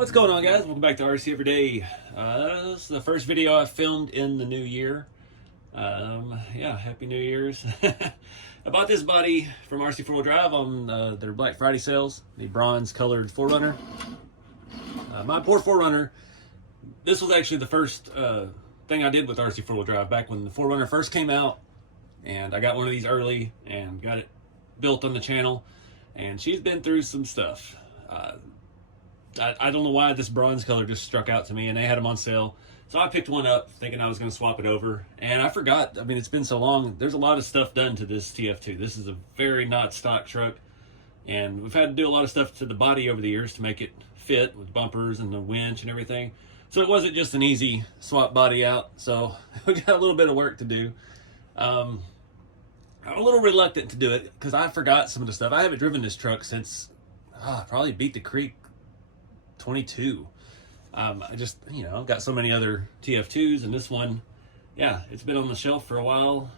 What's going on, guys? Welcome back to RC4wd. This is the first video I filmed in the new year. Yeah, Happy New Year's. I bought this body from RC4wd Drive on their Black Friday sales, the bronze colored 4Runner. My poor 4Runner, this was actually the first thing I did with RC4wd Drive back when the 4Runner first came out, and I got one of these early and got it built on the channel, and she's been through some stuff. I don't know why this bronze color just struck out to me, and they had them on sale. So I picked one up thinking I was going to swap it over, and I forgot. I mean, it's been so long. There's a lot of stuff done to this TF2. This is a very not stock truck, and we've had to do a lot of stuff to the body over the years to make it fit with bumpers and the winch and everything. So it wasn't just an easy swap body out. So we got a little bit of work to do. I'm a little reluctant to do it because I forgot some of the stuff. I haven't driven this truck since probably Beat the Creek 22. I just, I've got so many other TF2s, and this one, yeah, it's been on the shelf for a while.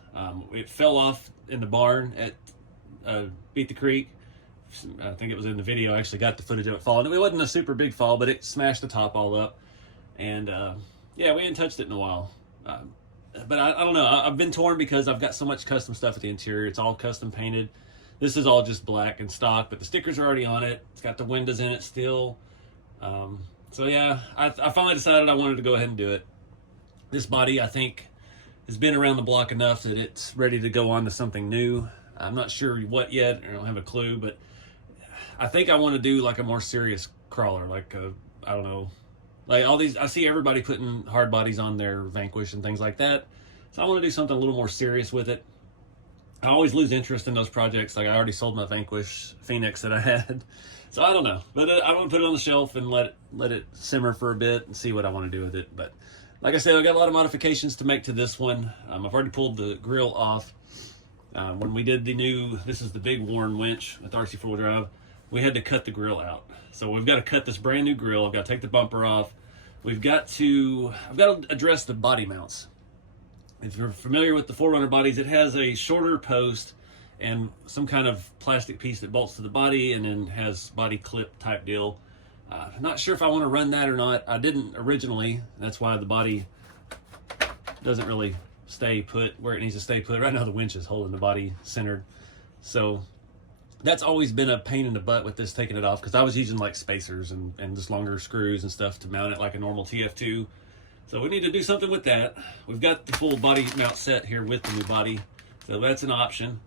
It fell off in the barn at Beat the Creek. I think it was in the video. I actually got the footage of it falling. It wasn't a super big fall, but it smashed the top all up. And yeah, we hadn't touched it in a while. But I don't know. I've been torn because I've got so much custom stuff at the interior. It's all custom painted. This is all just black and stock, but the stickers are already on it. It's got the windows in it still. So yeah, I finally decided I wanted to go ahead and do it. This body, I think, has been around the block enough that it's ready to go on to something new. I'm not sure what yet. I don't have a clue, but I think I want to do like a more serious crawler, like I don't know, like all these. I see everybody putting hard bodies on their Vanquish and things like that. So I want to do something a little more serious with it. I always lose interest in those projects. Like I already sold my Vanquish Phoenix that I had. So I don't know, but I want to put it on the shelf and let it simmer for a bit and see what I want to do with it. But like I said, I've got a lot of modifications to make to this one. I've already pulled the grill off. When we did this is the big Warren winch with RC4wd Drive, we had to cut the grill out. So we've got to cut this brand new grill. I've got to take the bumper off. I've got to address the body mounts. If you're familiar with the 4Runner bodies, it has a shorter post and some kind of plastic piece that bolts to the body and then has body clip type deal. I'm not sure if I want to run that or not. I didn't originally. That's why the body doesn't really stay put where it needs to stay put. Right now the winch is holding the body centered. So that's always been a pain in the butt with this, taking it off, because I was using like spacers and just longer screws and stuff to mount it like a normal TF2. So we need to do something with that. We've got the full body mount set here with the new body, so that's an option.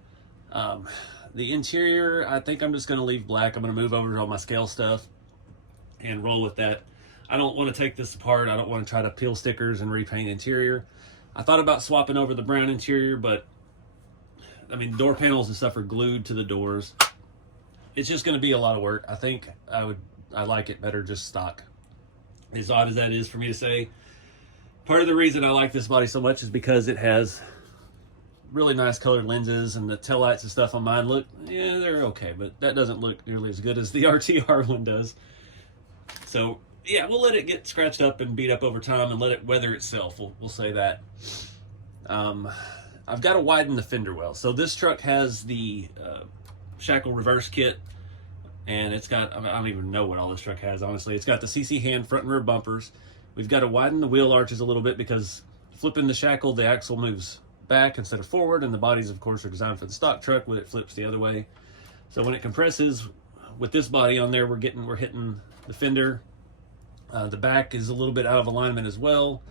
The interior, I think I'm just going to leave black. I'm going to move over to all my scale stuff and roll with that. I don't want to take this apart. I don't want to try to peel stickers and repaint interior. I thought about swapping over the brown interior, but I mean, door panels and stuff are glued to the doors. It's just going to be a lot of work. I think I like it better just stock. As odd as that is for me to say, part of the reason I like this body so much is because it has really nice colored lenses, and the taillights and stuff on mine look, yeah, they're okay, but that doesn't look nearly as good as the RTR one does. So yeah, we'll let it get scratched up and beat up over time and let it weather itself. We'll say that. I've got to widen the fender well. So this truck has the shackle reverse kit, and it's got, I don't even know what all this truck has, honestly. It's got the CC hand front and rear bumpers. We've got to widen the wheel arches a little bit because flipping the shackle, the axle moves back instead of forward, and the bodies, of course, are designed for the stock truck when it flips the other way. So when it compresses with this body on there, we're hitting the fender. The back is a little bit out of alignment as well,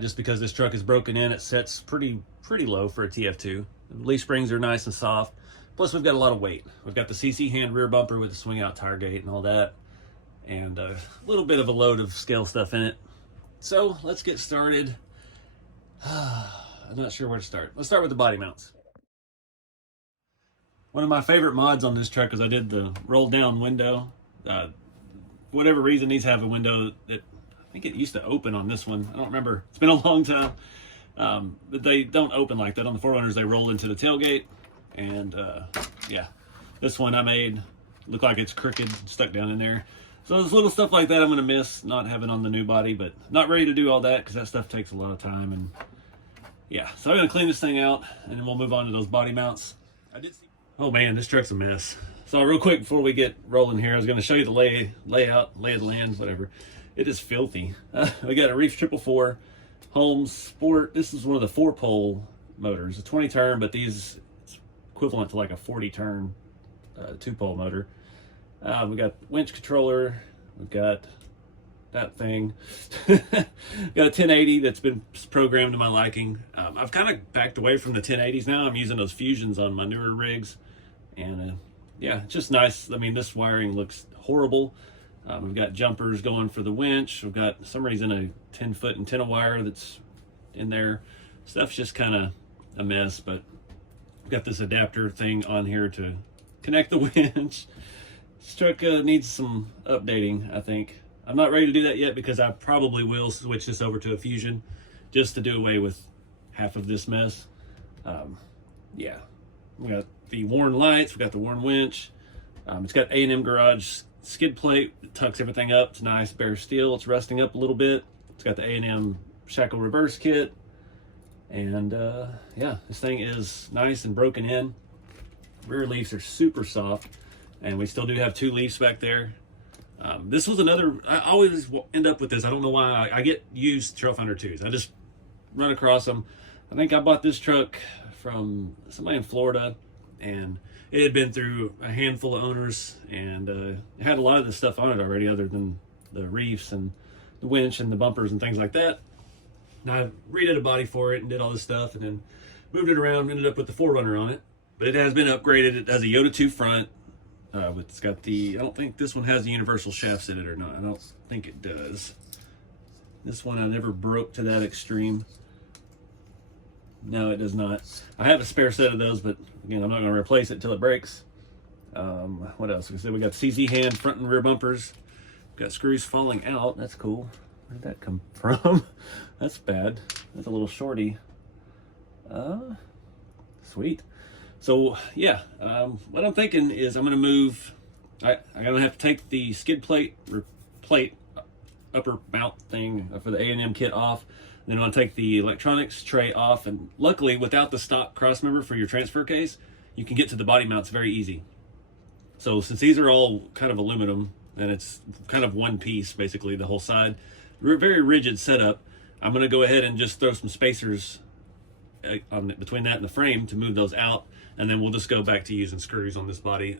just because this truck is broken in. It sets pretty low for a TF2. The leaf springs are nice and soft. Plus, we've got a lot of weight. We've got the CC hand rear bumper with the swing out tire gate and all that, and a little bit of a load of scale stuff in it. So let's get started. I'm not sure where to start. Let's start with the body mounts. One of my favorite mods on this truck is I did the roll down window. For whatever reason, these have a window that I think it used to open on this one. I don't remember. It's been a long time. But they don't open like that. On the 4Runners, they roll into the tailgate. And yeah, this one I made look like it's crooked, stuck down in there. So there's little stuff like that I'm going to miss not having on the new body, but not ready to do all that because that stuff takes a lot of time. And yeah, so I'm going to clean this thing out, and then we'll move on to those body mounts. Oh man, this truck's a mess. So So real quick before we get rolling here, I was going to show you the layout, lay of the land, whatever. It is filthy. We got a Reef 444 Holmes Sport. This is one of the 4-pole motors, a 20 turn, but these it's equivalent to like a 40 turn 2-pole motor. We got winch controller. We've got that thing. Got a 1080 that's been programmed to my liking. I've kind of backed away from the 1080s now. I'm using those Fusions on my newer rigs, and yeah, it's just nice. I mean, this wiring looks horrible. We've got jumpers going for the winch. We've got, for some reason, a 10-foot antenna wire that's in there. Stuff's just kind of a mess, but we've got this adapter thing on here to connect the winch. This truck needs some updating, I think. I'm not ready to do that yet because I probably will switch this over to a Fusion just to do away with half of this mess. Yeah, we got the worn lights, we got the worn winch. It's got A&M Garage skid plate. It tucks everything up. It's nice, bare steel. It's rusting up a little bit. It's got the A&M shackle reverse kit. And yeah, this thing is nice and broken in. Rear leaves are super soft. And we still do have 2 leaves back there. This was another, I always end up with this. I don't know why. I get used Trail Finder 2s. I just run across them. I think I bought this truck from somebody in Florida, and it had been through a handful of owners, and it had a lot of the stuff on it already other than the reefs and the winch and the bumpers and things like that. And I redid a body for it and did all this stuff, and then moved it around, ended up with the 4Runner on it. But it has been upgraded. It has a Yoda 2 front. It's got the, I don't think this one has the universal shafts in it or not. I don't think it does. This one I never broke to that extreme. No, it does not. I have a spare set of those, but again, I'm not going to replace it till it breaks. What else? We got the CZ hand front and rear bumpers. Got screws falling out. That's cool. Where did that come from? That's bad. That's a little shorty. Sweet. So yeah, what I'm thinking is I'm going to move. I'm going to have to take the skid plate upper mount thing for the A&M kit off. Then I'm going to take the electronics tray off, and luckily without the stock cross member for your transfer case, you can get to the body mounts very easy. So since these are all kind of aluminum and it's kind of one piece, basically the whole side, very rigid setup, I'm going to go ahead and just throw some spacers between that and the frame to move those out, and then we'll just go back to using screws on this body.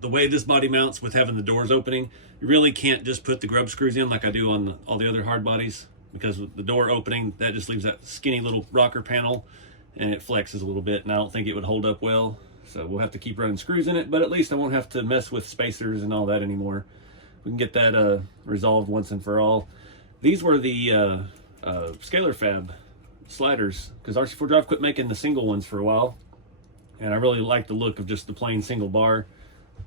The way this body mounts with having the doors opening, you really can't just put the grub screws in like I do on all the other hard bodies, because with the door opening, that just leaves that skinny little rocker panel and it flexes a little bit, and I don't think it would hold up well. So we'll have to keep running screws in it, but at least I won't have to mess with spacers and all that anymore. We can get that resolved once and for all. These were the Scalar Fab sliders, because RC4 Drive quit making the single ones for a while, and I really like the look of just the plain single bar.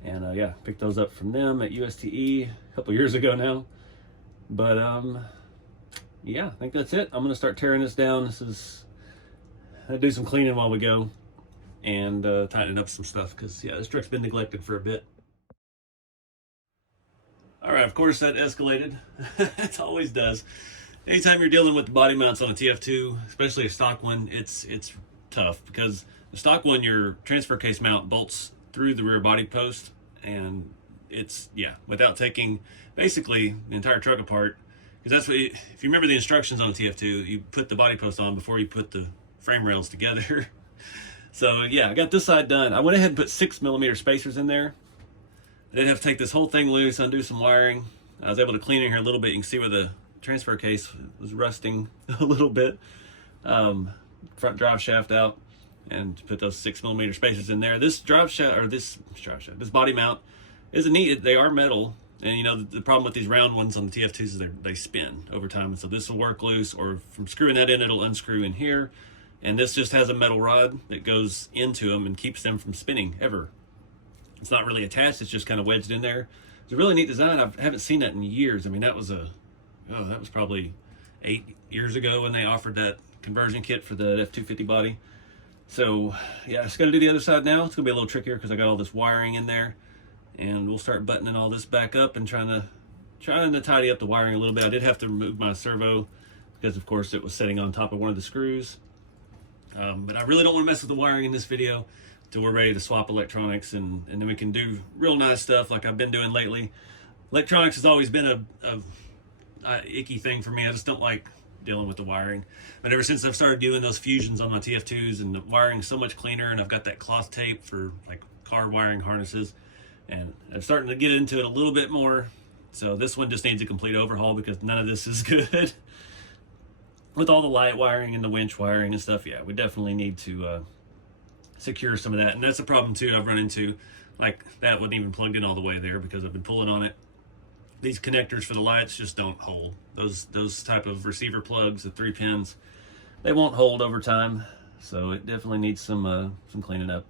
And yeah, picked those up from them at USTE a couple years ago now. But yeah, I think that's it. I'm gonna start tearing this down. I'll do some cleaning while we go, and tightening up some stuff, because yeah, this truck's been neglected for a bit. All right, of course that escalated. It always does. Anytime you're dealing with the body mounts on a TF2, especially a stock one, it's tough, because the stock one, your transfer case mount bolts through the rear body post, and it's, yeah, without taking basically the entire truck apart, because that's what, if you remember the instructions on a TF2, you put the body post on before you put the frame rails together. So yeah, I got this side done. I went ahead and put 6mm spacers in there. I didn't have to take this whole thing loose, undo some wiring. I was able to clean in here a little bit. You can see where the transfer case was rusting a little bit. Front drive shaft out, and put those 6mm spacers in there. This drive shaft, or this body mount isn't neat. They are metal, and you know the problem with these round ones on the TF2s is they spin over time, and so this will work loose, or from screwing that in, it'll unscrew in here. And this just has a metal rod that goes into them and keeps them from spinning ever. It's not really attached, it's just kind of wedged in there. It's a really neat design. I haven't seen that in years. I mean, that was probably 8 years ago when they offered that conversion kit for the F250 body. So yeah, I just got to do the other side now. It's gonna be a little trickier because I got all this wiring in there, and we'll start buttoning all this back up and trying to tidy up the wiring a little bit. I did have to remove my servo because of course it was sitting on top of one of the screws. But I really don't want to mess with the wiring in this video. till we're ready to swap electronics, and then we can do real nice stuff like I've been doing lately. Electronics has always been a icky thing for me. I just don't like dealing with the wiring. But ever since I've started doing those fusions on my TF2s, and the wiring's so much cleaner, and I've got that cloth tape for like car wiring harnesses, and I'm starting to get into it a little bit more. So this one just needs a complete overhaul because none of this is good. With all the light wiring and the winch wiring and stuff, yeah, we definitely need to secure some of that. And that's a problem too I've run into. Like that wasn't even plugged in all the way there because I've been pulling on it. These connectors for the lights just don't hold. Those type of receiver plugs, the 3 pins, they won't hold over time. So it definitely needs some cleaning up.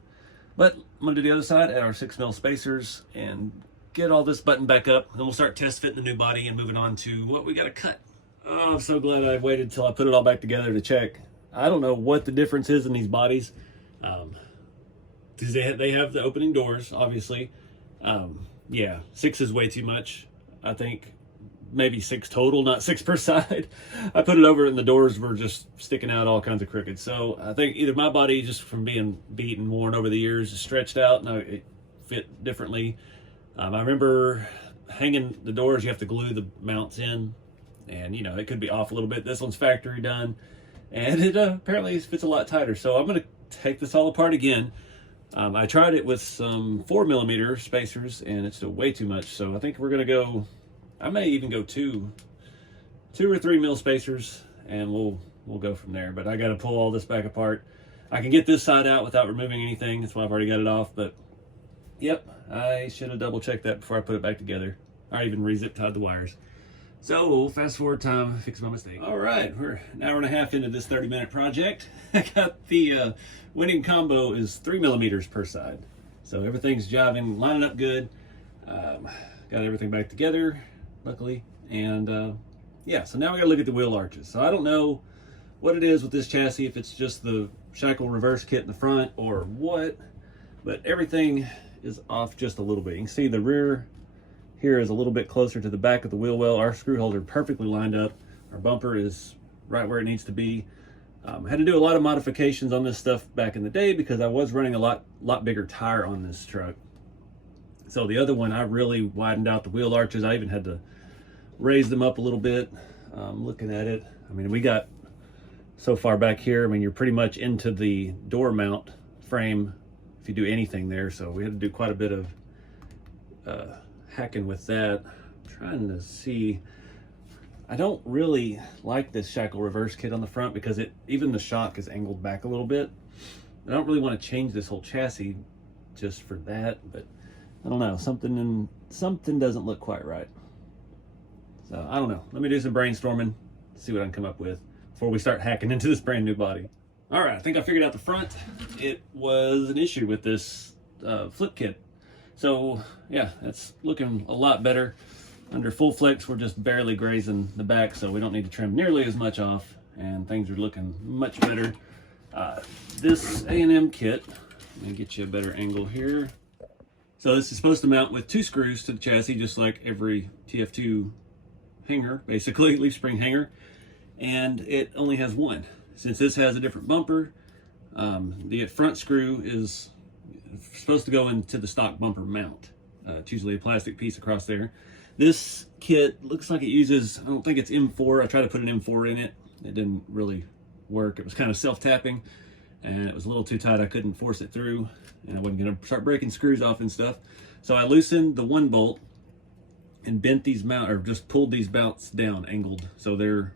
But I'm gonna do the other side, add our 6mm spacers and get all this button back up. Then we'll start test fitting the new body and moving on to what we gotta cut. Oh, I'm so glad I waited till I put it all back together to check. I don't know what the difference is in these bodies. Because they have the opening doors, obviously. Yeah, 6 is way too much. I think maybe 6 total, not 6 per side. I put it over and the doors were just sticking out all kinds of crooked. So I think either my body, just from being beat and worn over the years, is stretched out and it fit differently. I remember hanging the doors, you have to glue the mounts in, and you know, it could be off a little bit. This one's factory done, and it apparently fits a lot tighter. So I'm going to take this all apart again. I tried it with some 4mm spacers and it's still way too much. So I think we're going to go, I may even go 2 or 3mm spacers, and we'll go from there. But I got to pull all this back apart. I can get this side out without removing anything. That's why I've already got it off. But yep, I should have double checked that before I put it back together. I even re-zip tied the wires. So fast forward time, fix my mistake. All right, we're an hour and a half into this 30-minute project. I got the winning combo is 3mm per side. So everything's jiving, lining up good. Got everything back together, luckily. And yeah, so now we gotta look at the wheel arches. So I don't know what it is with this chassis, if it's just the shackle reverse kit in the front or what, but everything is off just a little bit. You can see the rear here is a little bit closer to the back of the wheel well. Our screw holes are perfectly lined up. Our bumper is right where it needs to be. I had to do a lot of modifications on this stuff back in the day because I was running a lot bigger tire on this truck. So the other one, I really widened out the wheel arches. I even had to raise them up a little bit. Looking at it, I mean, we got so far back here, I mean, you're pretty much into the door mount frame if you do anything there. So we had to do quite a bit of hacking with that. I'm trying to see, I don't really like this shackle reverse kit on the front because even the shock is angled back a little bit. I don't really want to change this whole chassis just for that, but I don't know, something doesn't look quite right. So I don't know, let me do some brainstorming, see what I can come up with before we start hacking into this brand new body. All right, I think I figured out the front. It was an issue with this flip kit. So yeah, it's looking a lot better. Under full flex, we're just barely grazing the back, so we don't need to trim nearly as much off, and things are looking much better. This A&M kit, let me get you a better angle here. So this is supposed to mount with 2 screws to the chassis, just like every TF2 hanger, basically, leaf spring hanger, and it only has 1. Since this has a different bumper, the front screw is supposed to go into the stock bumper mount. It's usually a plastic piece across there. This kit looks like it uses, I don't think it's M4. I tried to put an M4 in it. It didn't really work. It was kind of self-tapping and it was a little too tight. I couldn't force it through and I wasn't gonna start breaking screws off and stuff. So I loosened the 1 bolt and bent these mount, or just pulled these mounts down, angled. So they're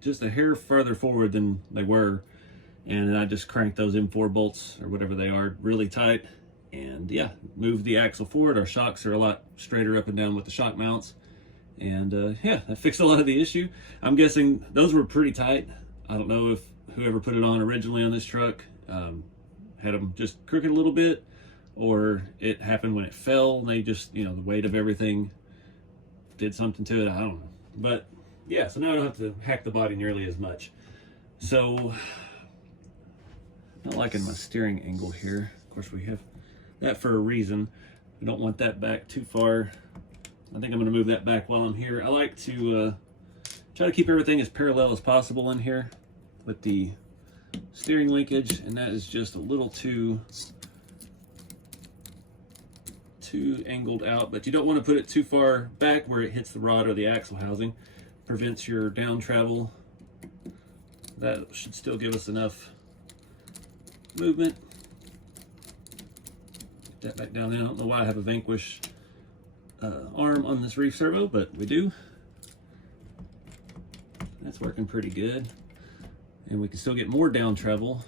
just a hair farther forward than they were. And then I just cranked those M4 bolts or whatever they are really tight. And yeah, moved the axle forward. Our shocks are a lot straighter up and down with the shock mounts. And yeah, that fixed a lot of the issue. I'm guessing those were pretty tight. I don't know if whoever put it on originally on this truck had them just crooked a little bit, or it happened when it fell and they just, you know, the weight of everything did something to it. I don't know. But yeah, so now I don't have to hack the body nearly as much. So, not liking my steering angle here. Of course, we have that for a reason. We don't want that back too far. I think I'm going to move that back while I'm here. I like to try to keep everything as parallel as possible in here with the steering linkage, and that is just a little too too angled out, but you don't want to put it too far back where it hits the rod or the axle housing. Prevents your down travel. That should still give us enough movement. Get that back down there. I don't know why I have a Vanquish arm on this reef servo, but we do. That's working pretty good. And we can still get more down travel.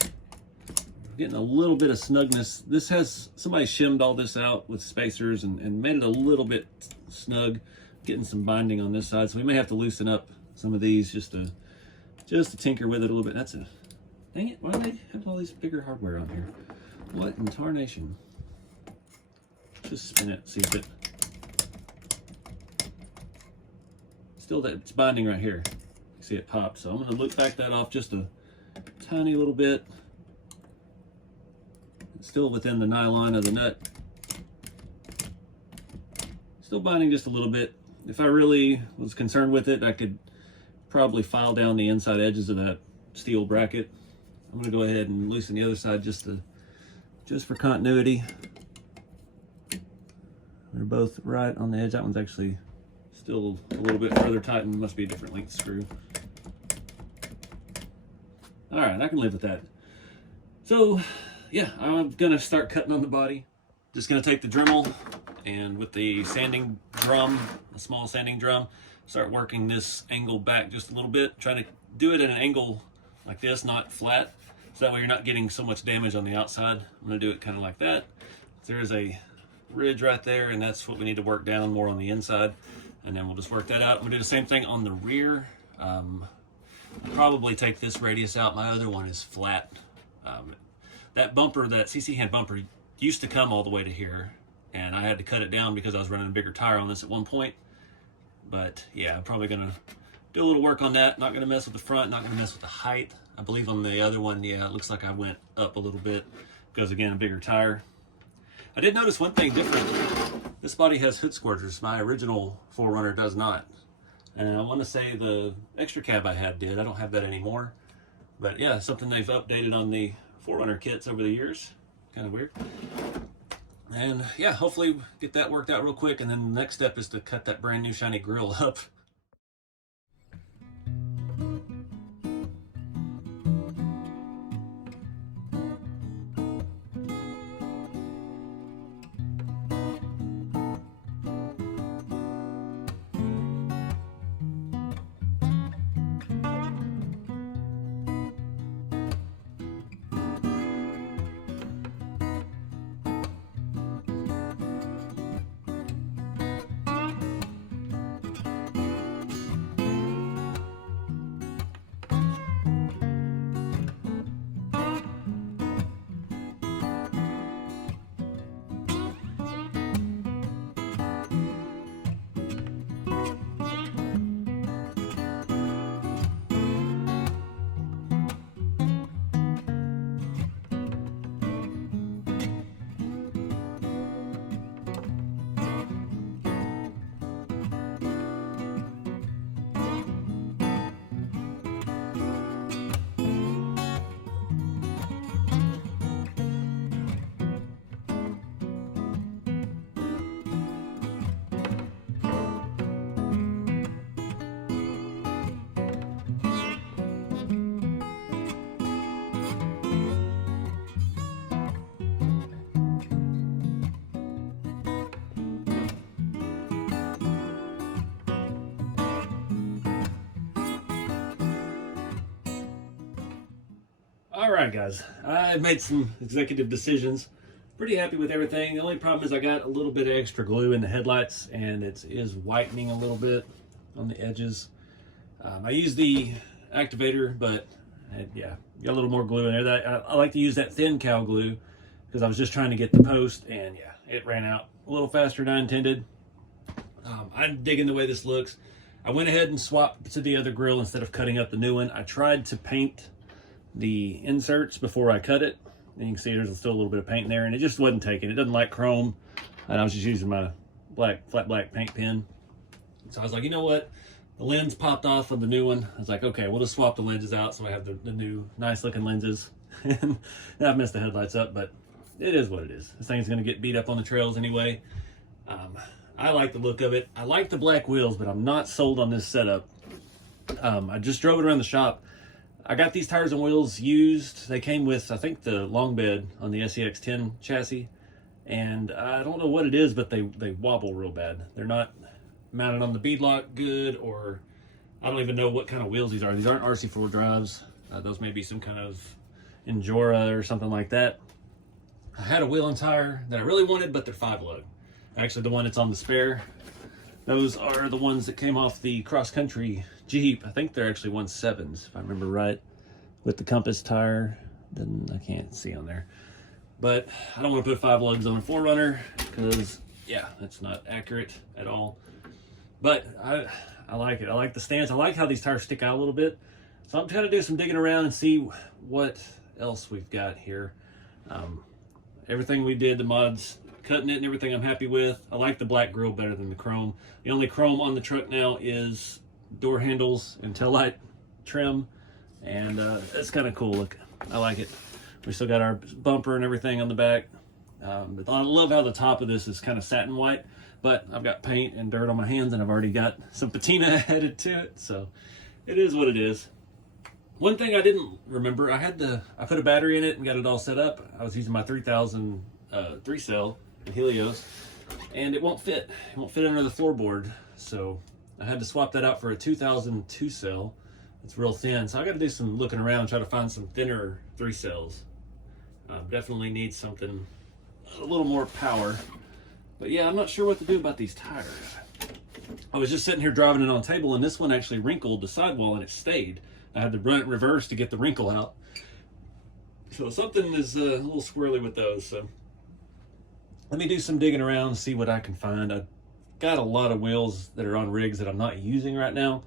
Getting a little bit of snugness. This has, somebody shimmed all this out with spacers and made it a little bit snug. Getting some binding on this side, so we may have to loosen up some of these just to tinker with it a little bit. That's a, dang it, why do they have all these bigger hardware on here? What in tarnation? Just spin it, see if it, still that it's binding right here. You see it pop, so I'm gonna back that off just a tiny little bit. It's still within the nylon of the nut. Still binding just a little bit. If I really was concerned with it, I could probably file down the inside edges of that steel bracket. I'm gonna go ahead and loosen the other side just for continuity. They're both right on the edge. That one's actually still a little bit further tightened. Must be a different length screw. All right, I can live with that. So yeah, I'm gonna start cutting on the body. Just gonna take the Dremel and with the sanding drum, a small sanding drum, start working this angle back just a little bit. Trying to do it at an angle like this, not flat. So that way you're not getting so much damage on the outside. I'm gonna do it kind of like that. There's a ridge right there, and that's what we need to work down more on the inside. And then we'll just work that out. I'm gonna do the same thing on the rear. Probably take this radius out. My other one is flat. That bumper, that CC hand bumper, used to come all the way to here, and I had to cut it down because I was running a bigger tire on this at one point. But yeah, I'm probably gonna do a little work on that. Not gonna mess with the front, not gonna mess with the height. I believe on the other one, yeah, it looks like I went up a little bit because, again, a bigger tire. I did notice one thing different. This body has hood squirters. My original 4Runner does not. And I want to say the extra cab I had did. I don't have that anymore. But yeah, something they've updated on the 4Runner kits over the years. Kind of weird. And yeah, hopefully get that worked out real quick. And then the next step is to cut that brand new shiny grill up. All right, guys, I made some executive decisions. Pretty happy with everything. The only problem is I got a little bit of extra glue in the headlights, and it is whitening a little bit on the edges. I used the activator, but yeah, got a little more glue in there. I like to use that thin cow glue because I was just trying to get the post, and yeah, it ran out a little faster than I intended. I'm digging the way this looks. I went ahead and swapped to the other grill instead of cutting up the new one. I tried to paint the inserts before I cut it, and you can see there's still a little bit of paint in there, and it just wasn't taking. It doesn't like chrome, and I was just using my flat black paint pen. So I was like, you know what? The lens popped off of the new one. I was like, okay, we'll just swap the lenses out so I have the new nice looking lenses. And I've messed the headlights up, but it is what it is. This thing's gonna get beat up on the trails anyway. I like the look of it. I like the black wheels, but I'm not sold on this setup. I just drove it around the shop. I got these tires and wheels used. They came with, I think, the long bed on the SEX10 chassis. And I don't know what it is, but they wobble real bad. They're not mounted on the beadlock good, or I don't even know what kind of wheels these are. These aren't RC4 drives. Those may be some kind of Endura or something like that. I had a wheel and tire that I really wanted, but they're 5-lug. Actually, the one that's on the spare, those are the ones that came off the cross-country Jeep. I think they're actually 1.7s, if I remember right, with the Compass tire. Then I can't see on there. But I don't want to put 5 lugs on a 4Runner because, yeah, that's not accurate at all. But I like it. I like the stance. I like how these tires stick out a little bit. So I'm trying to do some digging around and see what else we've got here. Everything we did, the mods, cutting it and everything, I'm happy with. I like the black grille better than the chrome. The only chrome on the truck now is door handles and taillight trim. And that's kind of cool. Look, I like it. We still got our bumper and everything on the back. But I love how the top of this is kind of satin white, but I've got paint and dirt on my hands and I've already got some patina added to it. So it is what it is. One thing I didn't remember, I put a battery in it and got it all set up. I was using my 3000 3-cell in Helios, and it won't fit. It won't fit under the floorboard. So I had to swap that out for a 2000 2-cell. It's real thin. So I got to do some looking around, try to find some thinner 3-cells. Definitely need something a little more power. But yeah, I'm not sure what to do about these tires. I was just sitting here driving it on the table, and this one actually wrinkled the sidewall and it stayed. I had to run it in reverse to get the wrinkle out. So something is a little squirrely with those. So let me do some digging around, see what I can find. I've got a lot of wheels that are on rigs that I'm not using right now,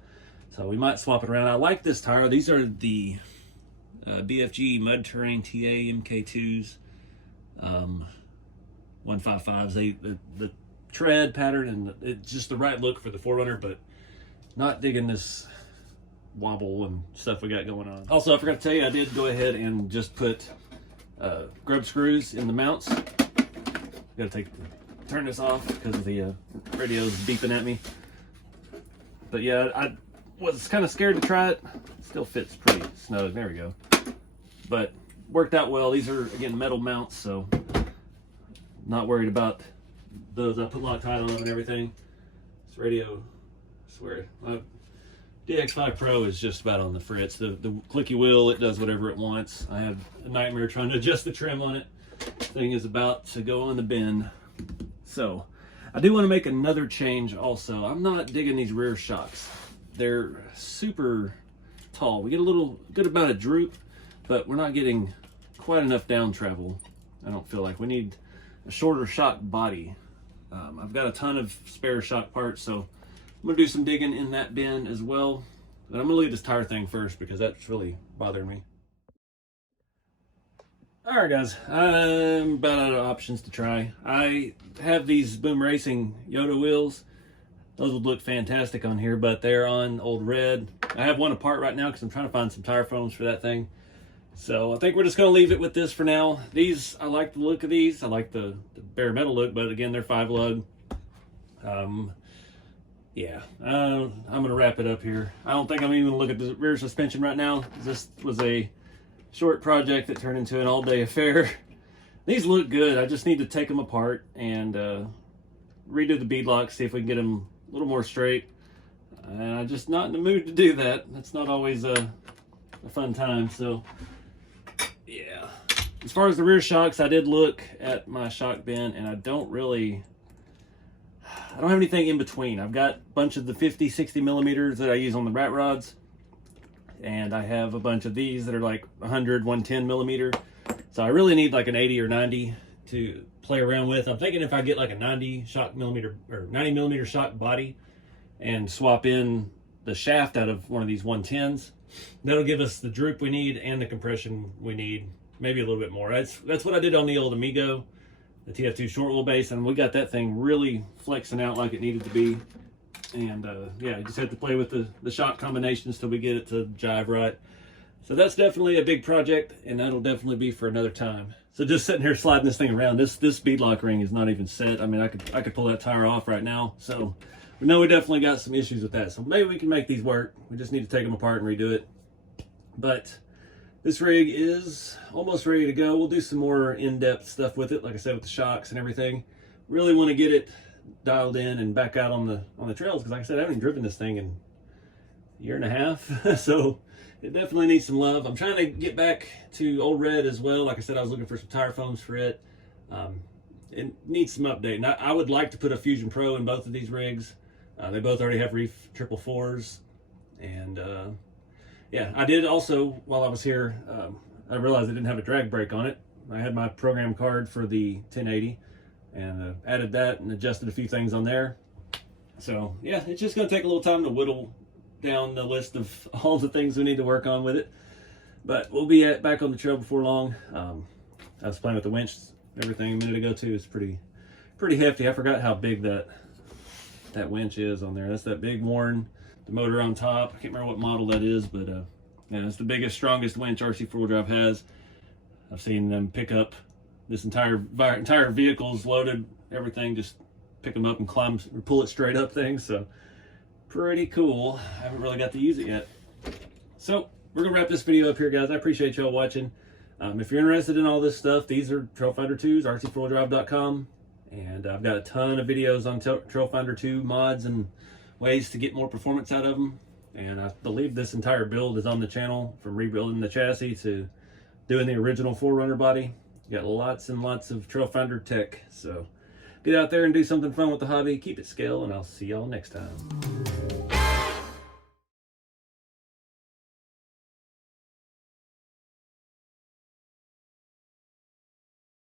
so we might swap it around. I like this tire. These are the BFG Mud Terrain TA MK2s, 155s. The tread pattern, and it's just the right look for the 4Runner, but not digging this wobble and stuff we got going on. Also, I forgot to tell you, I did go ahead and just put grub screws in the mounts. Gotta turn this off because the radio's beeping at me. But yeah, I was kind of scared to try it. Still fits pretty snug. There we go. But worked out well. These are, again, metal mounts, so not worried about those. I put Loctite on them and everything. This radio, I swear, my DX5 Pro is just about on the fritz. The clicky wheel, it does whatever it wants. I have a nightmare trying to adjust the trim on it. Thing is about to go on the bin. So I do want to make another change also. I'm not digging these rear shocks. They're super tall. We get a little good about a droop, but we're not getting quite enough down travel. I don't feel like we need a shorter shock body. I've got a ton of spare shock parts, so I'm gonna do some digging in that bin as well. But I'm gonna leave this tire thing first because that's really bothering me. All right, guys, I'm about out of options to try. I have these Boom Racing Yoda wheels. Those would look fantastic on here, but they're on old red. I have one apart right now because I'm trying to find some tire foams for that thing. So I think we're just going to leave it with this for now. These, I like the look of these. I like the bare metal look, but again, they're 5-lug. Yeah, I'm going to wrap it up here. I don't think I'm even going to look at the rear suspension right now. This was a short project that turned into an all-day affair. These look good. I just need to take them apart and redo the bead locks, see if we can get them a little more straight. And I'm just not in the mood to do that. That's not always a fun time. So yeah, as far as the rear shocks, I did look at my shock bin and I don't have anything in between. I've got a bunch of the 50, 60 millimeters that I use on the rat rods. And I have a bunch of these that are like 100, 110 millimeter. So I really need like an 80 or 90 to play around with. I'm thinking if I get like a 90 millimeter shock body and swap in the shaft out of one of these 110s, that'll give us the droop we need and the compression we need, maybe a little bit more. That's what I did on the old Amigo, the TF2 short wheelbase, and we got that thing really flexing out like it needed to be. And yeah, I just had to play with the shock combinations till we get it to jive right. So that's definitely a big project, and that'll definitely be for another time. So just sitting here sliding this thing around, this bead lock ring is not even set. I mean, I could pull that tire off right now. So we know we definitely got some issues with that. So maybe we can make these work. We just need to take them apart and redo it. But this rig is almost ready to go. We'll do some more in-depth stuff with it, like I said, with the shocks and everything. Really want to get it dialed in and back out on the trails, because like I said, I haven't driven this thing in a year and a half. So it definitely needs some love. I'm trying to get back to Old Red as well. Like I said, I was looking for some tire foams for it. It needs some updating. I would like to put a Fusion Pro in both of these rigs. They both already have Reef 444s. And yeah, I did also, while I was here, I realized I didn't have a drag brake on it. I had my program card for the 1080 and added that and adjusted a few things on there. So yeah, it's just going to take a little time to whittle down the list of all the things we need to work on with it. But we'll be back on the trail before long. I was playing with the winch, everything a minute ago too. It's pretty hefty. I forgot how big that winch is on there. That's that big Warren. The motor on top, I can't remember what model that is, but yeah, it's the biggest, strongest winch RC4 Drive has. I've seen them pick up this entire vehicle's loaded, everything, just pick them up and climb or pull it straight up things. So pretty cool. I haven't really got to use it yet. So we're gonna wrap this video up here, guys. I appreciate y'all watching. If you're interested in all this stuff, these are Trailfinder 2s, RC4wdrive.com, and I've got a ton of videos on Trailfinder 2 mods and ways to get more performance out of them. And I believe this entire build is on the channel, from rebuilding the chassis to doing the original 4Runner body. You got lots and lots of Trailfinder tech. So get out there and do something fun with the hobby. Keep it scale, and I'll see y'all next time.